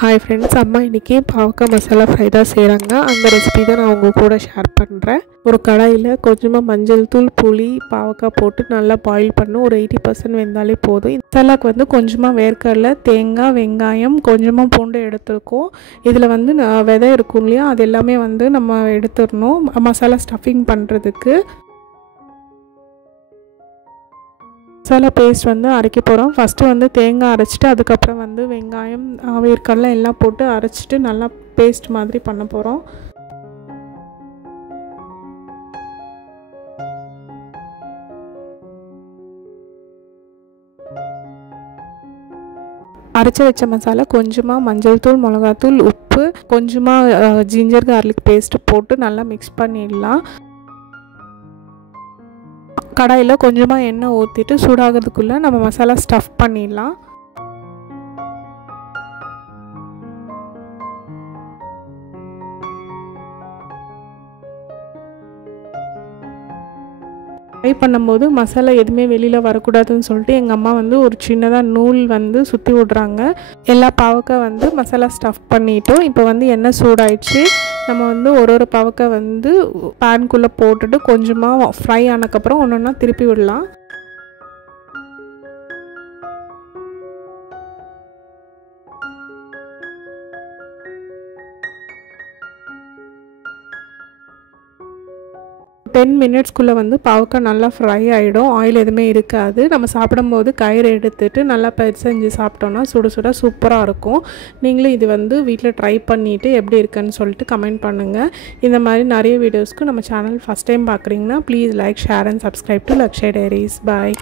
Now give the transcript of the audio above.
hi friends अम्मा इनकी पावका मसाला fry தான் செய்றாங்க அந்த ரெசிபி தான் நான் உங்க கூட ஷேர் பண்றேன் ஒரு கடாயில கொஞ்சமா மஞ்சள் தூள் புளி பாவக்காய் போட்டு நல்லா பாயில் பண்ணி ஒரு 80% வெந்தாலே போதும் மசாலாக்கு வந்து கொஞ்சமா வேர்க்கடலை தேங்காய் வெங்காயம் கொஞ்சமா பூண்டு எடுத்துக்கோ இதுல வந்து விதை இருக்கும் இல்லையா அது எல்லாமே வந்து நம்ம எடுத்துறணும் மசாலா ஸ்டஃபிங் பண்றதுக்கு மசாலா பேஸ்ட் வந்து அரைக்க போறோம் ஃபர்ஸ்ட் வந்து தேங்காய் அரைச்சிட்டு அதுக்கு அப்புறம் வந்து வெங்காயம் வேர்க்கடலை எல்லாம் போட்டு அரைச்சிட்டு நல்லா பேஸ்ட் மாதிரி பண்ண போறோம் அரைச்சு வச்ச மசாலா கொஞ்சமா மஞ்சள் தூள் மிளகாய் தூள் உப்பு கொஞ்சமா ஜிஞ்சர் garlic பேஸ்ட் போட்டு நல்லா மிக்ஸ் பண்ணிடலாம் கடாயில கொஞ்சமா எண்ணெய் ஊத்திட்டு சூடாகிறதுக்குள்ள நம்ம மசாலா ஸ்டஃப் பண்ணிடலாம் ஃப்ரை பண்ணும்போது மசாலா எதுமே வெளியில வர கூடாதுன்னு சொல்லிட்டு எங்க அம்மா வந்து ஒரு சின்னதா நூல் வந்து சுத்தி விடுறாங்க எல்லா பாவக்காய் வந்து மசாலா ஸ்டஃப் பண்ணிட்டோம் இப்போ வந்து எண்ணெய் சூடாயிடுச்சு நம்ம வந்து ஒரு பாவக்காய் வந்து pan குள்ள போட்டுட்டு கொஞ்சமா ஃப்ரை ஆனதுக்கு அப்புறம் ஒவ்வொண்ணா திருப்பி விடலாம் Ten minutes குள்ள வந்து பாவக்காய் நல்லா ஃப்ரை ஆயிடும் ஆயில் எதுமே இருக்காது நம்ம சாப்பிடும்போது கயிறு எடுத்துட்டு நல்லா பெருசெஞ்சு சாப்பிட்டோம்னா சுட சுட சூப்பரா இருக்கும் நீங்களும் இது வந்து வீட்ல ட்ரை பண்ணிட்டு எப்படி இருக்குன்னு சொல்லிட்டு கமெண்ட் பண்ணுங்க இந்த மாதிரி நிறைய வீடியோஸ்க்கு நம்ம சேனல் ஃபர்ஸ்ட் டைம் பார்க்கறீங்கன்னா please like share and subscribe to Lakshay Diaries bye